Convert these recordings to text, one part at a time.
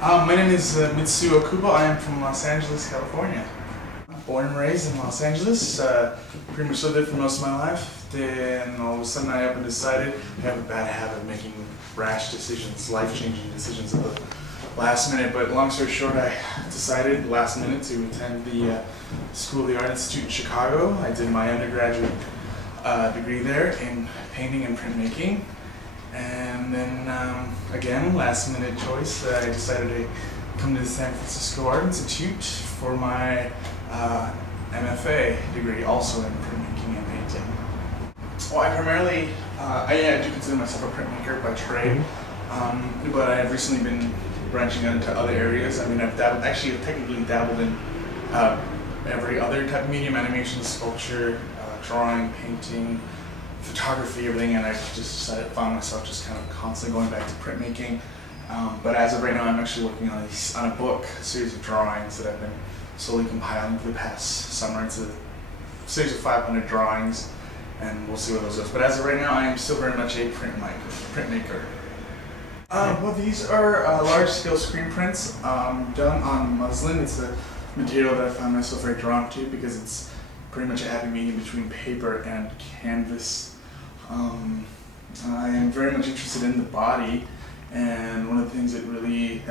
My name is Mitsu Okubo. I am from Los Angeles, California. Born and raised in Los Angeles. Pretty much lived there for most of my life. Then all of a sudden I up and decided I have a bad habit of making rash decisions, life-changing decisions at the last minute. But long story short, I decided last minute to attend the School of the Art Institute in Chicago. I did my undergraduate degree there in painting and printmaking. And then, again, last minute choice, I decided to come to the San Francisco Art Institute for my MFA degree, also in printmaking and painting. Well, I primarily, I do consider myself a printmaker by trade, but I've recently been branching out into other areas. I mean, I've technically dabbled in every other type of medium: animation, sculpture, drawing, painting, photography, everything, and I just found myself just kind of constantly going back to printmaking. But as of right now, I'm actually working on a book, a series of drawings that I've been slowly compiling for the past summer. It's a series of 500 drawings, and we'll see where those goes. But as of right now, I am still very much a printmaker. Well, these are large-scale screen prints done on muslin. It's a material that I find myself very drawn to because it's pretty much a happy medium between paper and canvas. I am very much interested in the body, and one of the things that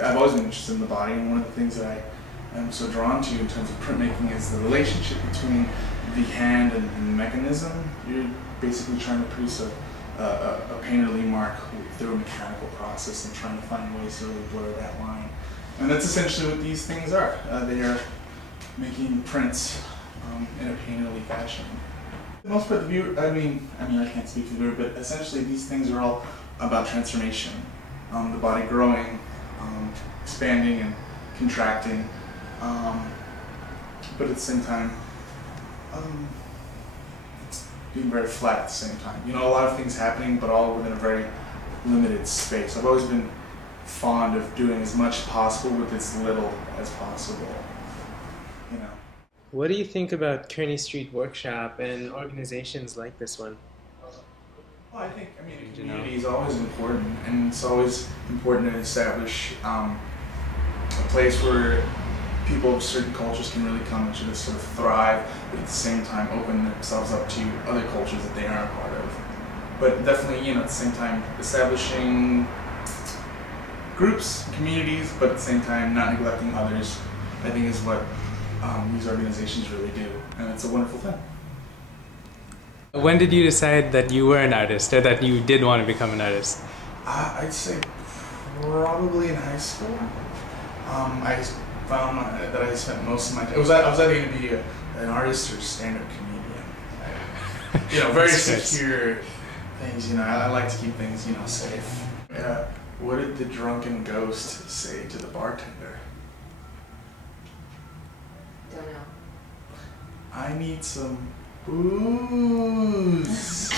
I've always been interested in the body, and one of the things that I am so drawn to in terms of printmaking is the relationship between the hand and the mechanism. You're basically trying to produce a painterly mark through a mechanical process and trying to find ways to really blur that line. And that's essentially what these things are. They are making prints in a painterly fashion. For the most part, the viewer, I mean, I can't speak for the viewer, but essentially these things are all about transformation. The body growing, expanding and contracting, but at the same time, being very flat at the same time. You know, a lot of things happening, but all within a very limited space. I've always been fond of doing as much as possible with as little as possible, you know. What do you think about Kearny Street Workshop and organizations like this one? Well, I think, community is always important, and it's always important to establish a place where people of certain cultures can really come and just sort of thrive, but at the same time open themselves up to other cultures that they aren't a part of. But definitely, at the same time, establishing groups, communities, but at the same time not neglecting others, I think is what these organizations really do, and it's a wonderful thing. When did you decide that you were an artist, or that you did want to become an artist? I'd say probably in high school. I found that I spent most of my time, I was either going to be an artist or stand-up comedian. Very secure things, I like to keep things, safe. What did the drunken ghost say to the bartender? Don't know. I need some booze.